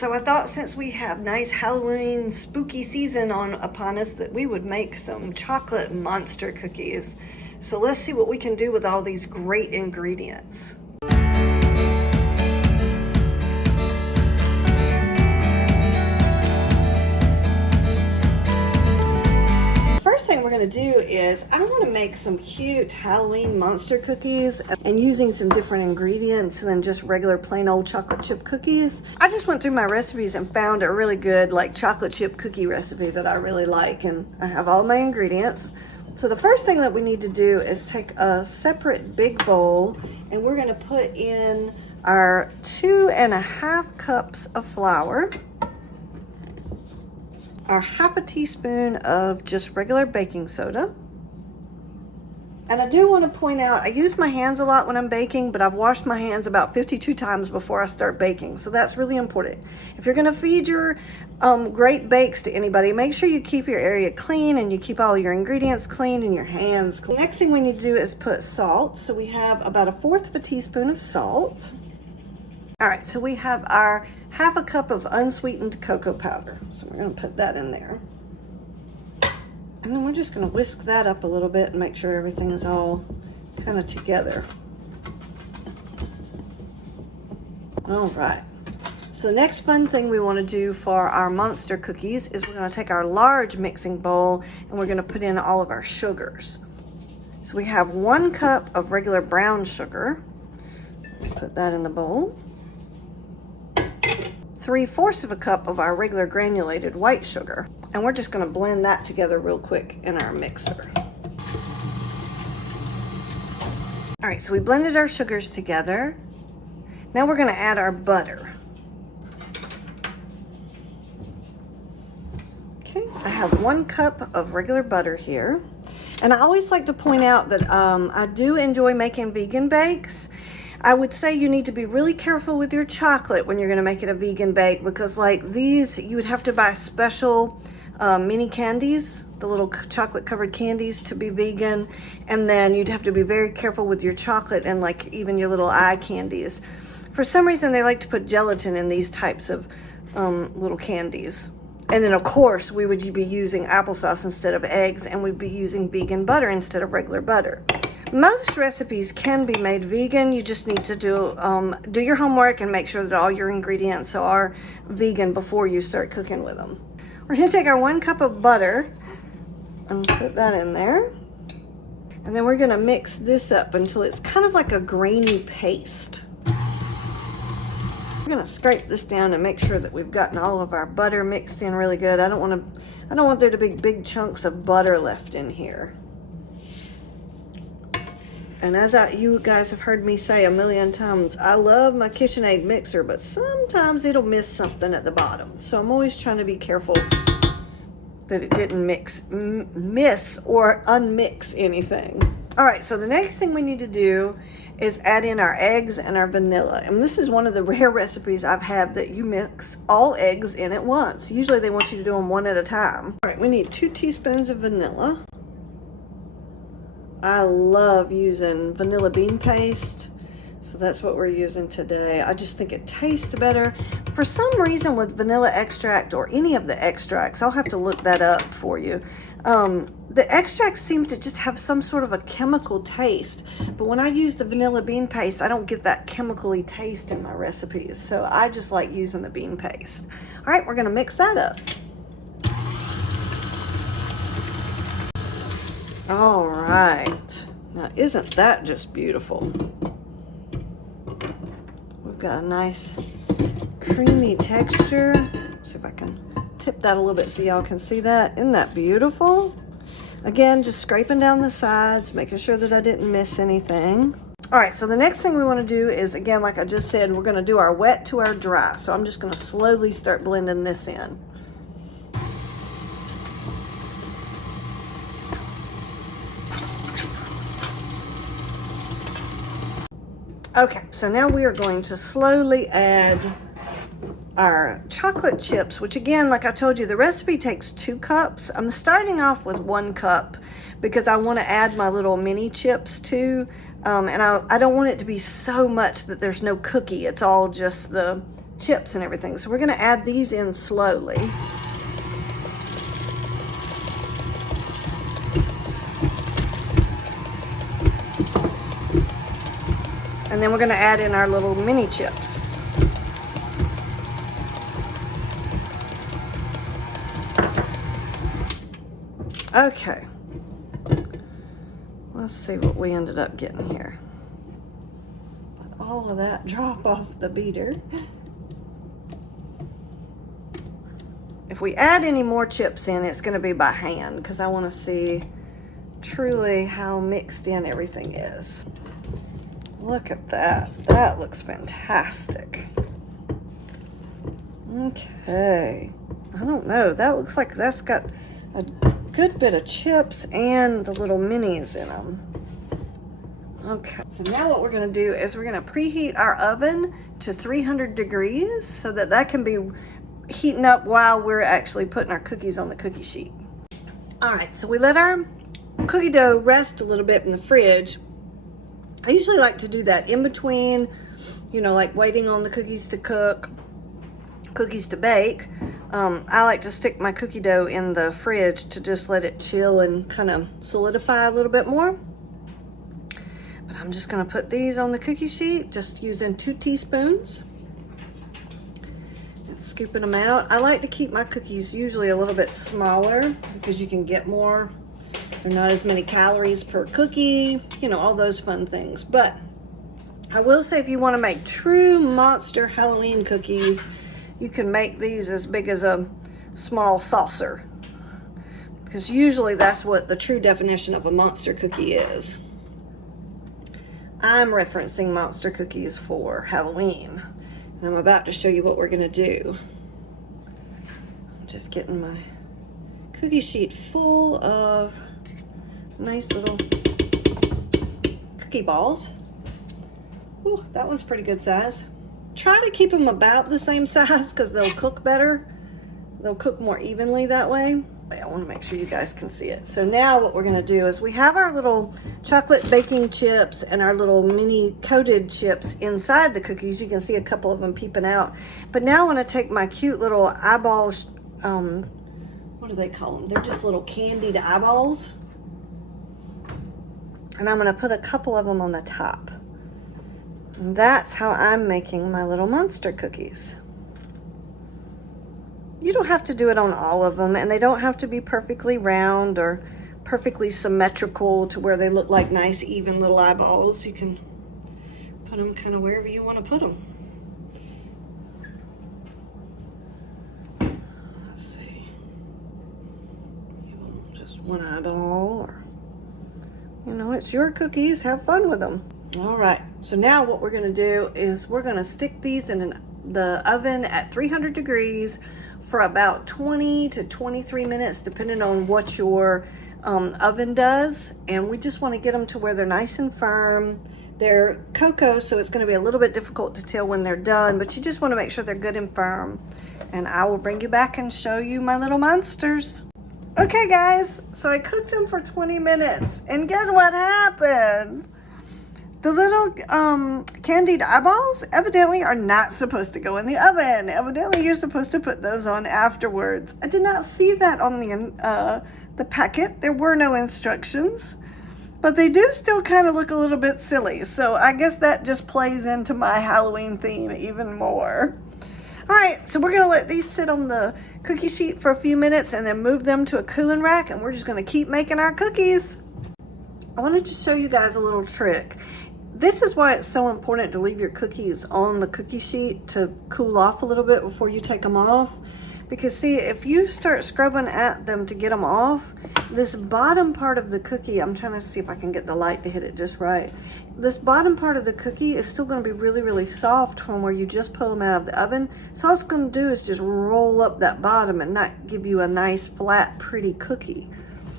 So I thought since we have nice Halloween spooky season upon us that we would make some chocolate monster cookies. So let's see what we can do with all these great ingredients. First thing we're going to do is I want to make some cute Halloween monster cookies, and using some different ingredients than just regular plain old chocolate chip cookies. I just went through my recipes and found a really good like chocolate chip cookie recipe that I really like, and I have all my ingredients. So the first thing that we need to do is take a separate big bowl, and we're going to put in our 2.5 cups of flour, our half a teaspoon of just regular baking soda. And I do want to point out, I use my hands a lot when I'm baking, but I've washed my hands about 52 times before I start baking. So that's really important. If you're going to feed your great bakes to anybody, make sure you keep your area clean and you keep all your ingredients clean and your hands clean. Next thing we need to do is put salt. So we have about 1/4 teaspoon of salt. All right, so we have our half a cup of unsweetened cocoa powder. So we're going to put that in there. And then we're just going to whisk that up a little bit and make sure everything is all kind of together. All right. So the next fun thing we want to do for our monster cookies is we're going to take our large mixing bowl and we're going to put in all of our sugars. So we have 1 cup of regular brown sugar. Put that in the bowl. 3/4 of a cup of our regular granulated white sugar. And we're just going to blend that together real quick in our mixer. All right, so we blended our sugars together. Now we're going to add our butter. Okay, I have 1 cup of regular butter here. And I always like to point out that I do enjoy making vegan bakes. I would say you need to be really careful with your chocolate when you're going to make it a vegan bake, because like these, you would have to buy special mini candies, the little chocolate covered candies, to be vegan. And then you'd have to be very careful with your chocolate and like even your little eye candies. For some reason, they like to put gelatin in these types of little candies. And then of course, we would be using applesauce instead of eggs, and we'd be using vegan butter instead of regular butter. Most recipes can be made vegan. You just need to do your homework and make sure that all your ingredients are vegan before you start cooking with them. We're going to take our 1 cup of butter and put that in there. And then we're going to mix this up until it's kind of like a grainy paste. We're going to scrape this down and make sure that we've gotten all of our butter mixed in really good. I don't want there to be big chunks of butter left in here. And as you guys have heard me say a million times, I love my KitchenAid mixer, but sometimes it'll miss something at the bottom. So I'm always trying to be careful that it didn't miss or unmix anything. All right, so the next thing we need to do is add in our eggs and our vanilla. And this is one of the rare recipes I've had that you mix all eggs in at once. Usually they want you to do them one at a time. All right, we need 2 teaspoons of vanilla. I love using vanilla bean paste, so that's what we're using today. I just think it tastes better. For some reason with vanilla extract or any of the extracts, I'll have to look that up for you. The extracts seem to just have some sort of a chemical taste, but when I use the vanilla bean paste, I don't get that chemically taste in my recipes, so I just like using the bean paste. All right, we're gonna mix that up. All right, now isn't that just beautiful? We've got a nice creamy texture. Let's see if I can tip that a little bit so y'all can see that. Isn't that beautiful? Again, just scraping down the sides, making sure that I didn't miss anything. All right, so the next thing we want to do is, again, like I just said, we're going to do our wet to our dry. So I'm just going to slowly start blending this in. Okay, so now we are going to slowly add our chocolate chips, which again, like I told you, the recipe takes 2 cups. I'm starting off with 1 cup because I want to add my little mini chips too. And I don't want it to be so much that there's no cookie. It's all just the chips and everything. So we're gonna add these in slowly. And then we're gonna add in our little mini chips. Okay. Let's see what we ended up getting here. Let all of that drop off the beater. If we add any more chips in, it's gonna be by hand because I wanna see truly how mixed in everything is. Look at that. That looks fantastic. Okay. I don't know. That looks like that's got a good bit of chips and the little minis in them. Okay. So now what we're going to do is we're going to preheat our oven to 300 degrees so that that can be heating up while we're actually putting our cookies on the cookie sheet. All right. So we let our cookie dough rest a little bit in the fridge. I usually like to do that in between, you know, like waiting on the cookies to cook, cookies to bake. I like to stick my cookie dough in the fridge to just let it chill and kind of solidify a little bit more. But I'm just going to put these on the cookie sheet, just using 2 teaspoons. And scooping them out. I like to keep my cookies usually a little bit smaller because you can get more. There are not as many calories per cookie, you know, all those fun things. But I will say if you want to make true monster Halloween cookies, you can make these as big as a small saucer. Because usually that's what the true definition of a monster cookie is. I'm referencing monster cookies for Halloween. And I'm about to show you what we're going to do. I'm just getting my cookie sheet full of nice little cookie balls. Ooh, that one's pretty good size. Try to keep them about the same size because they'll cook better. They'll cook more evenly that way. I want to make sure you guys can see it. So now what we're going to do is we have our little chocolate baking chips and our little mini coated chips inside the cookies. You can see a couple of them peeping out. But now I want to take my cute little eyeballs, what do they call them? They're just little candied eyeballs. And I'm going to put a couple of them on the top. And that's how I'm making my little monster cookies. You don't have to do it on all of them, and they don't have to be perfectly round or perfectly symmetrical to where they look like nice, even little eyeballs. You can put them kind of wherever you want to put them. Let's see. Just one eyeball, or, you know, it's your cookies. Have fun with them. All right, so now what we're going to do is we're going to stick these in the oven at 300 degrees for about 20 to 23 minutes, depending on what your oven does. And we just want to get them to where they're nice and firm. They're cocoa, so it's going to be a little bit difficult to tell when they're done, but you just want to make sure they're good and firm. And I will bring you back and show you my little monsters. Okay, guys, so I cooked them for 20 minutes, and guess what happened? The little candied eyeballs evidently are not supposed to go in the oven. Evidently, you're supposed to put those on afterwards. I did not see that on the packet. There were no instructions, but they do still kind of look a little bit silly. So I guess that just plays into my Halloween theme even more. All right, so we're gonna let these sit on the cookie sheet for a few minutes and then move them to a cooling rack, and we're just gonna keep making our cookies. I wanted to show you guys a little trick. This is why it's so important to leave your cookies on the cookie sheet to cool off a little bit before you take them off. Because see, if you start scrubbing at them to get them off, this bottom part of the cookie, I'm trying to see if I can get the light to hit it just right. This bottom part of the cookie is still going to be really, really soft from where you just pull them out of the oven. So all it's going to do is just roll up that bottom and not give you a nice, flat, pretty cookie.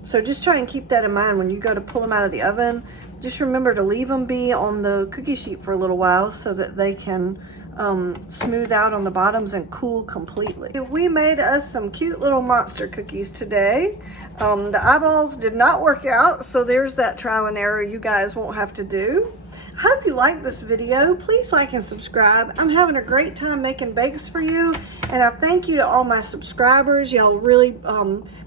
So just try and keep that in mind when you go to pull them out of the oven. Just remember to leave them be on the cookie sheet for a little while so that they can smooth out on the bottoms and cool completely. We made us some cute little monster cookies today. The eyeballs did not work out, so there's that trial and error you guys won't have to do. I hope you like this video. Please like and subscribe. I'm having a great time making bakes for you, and I thank you to all my subscribers. Y'all really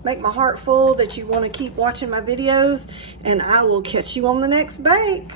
make my heart full that you want to keep watching my videos, and I will catch you on the next bake.